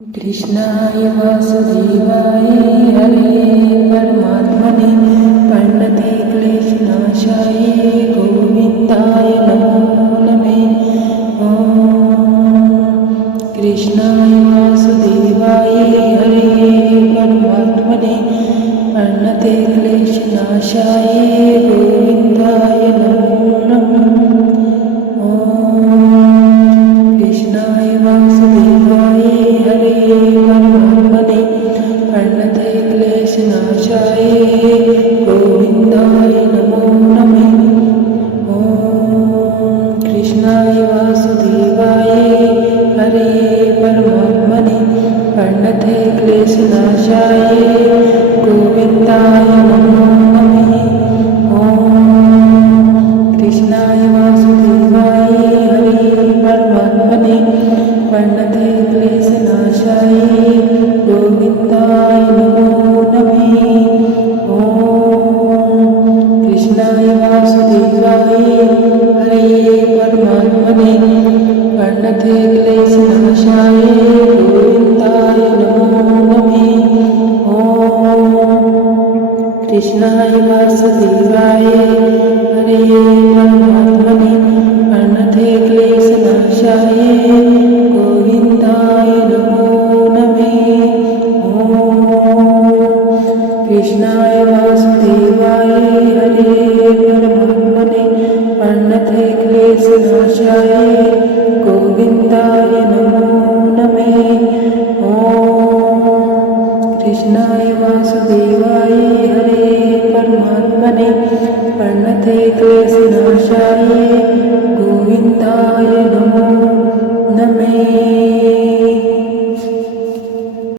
कृष्णाय वासुदेवाय हरे परमात्मने प्रणते क्लेशनाशाय गोविन्दाय नमो नमः। कृष्णाय वासुदेवाय हरे परमात्मने प्रणते क्लेशनाशाय गोविन्दाय नमो नमः। कृष्णाय वासुदेवाय हरे परमात्मने प्रणते क्लेशनाशाय गोविन्दाय नमो नमः। कृष्णाय वासुदेवाय हरे परमात्मने प्रणते क्लेशनाशाय गोविन्दाय नमो नमः। कृष्णाय वासुदेवाय हरे परमात्मने प्रणते क्लेशनाशाय गोविन्दाय नमो नमः। कृष्णाय वासुदेवाय हरे परमात्मने प्रणते क्लेशनाशाय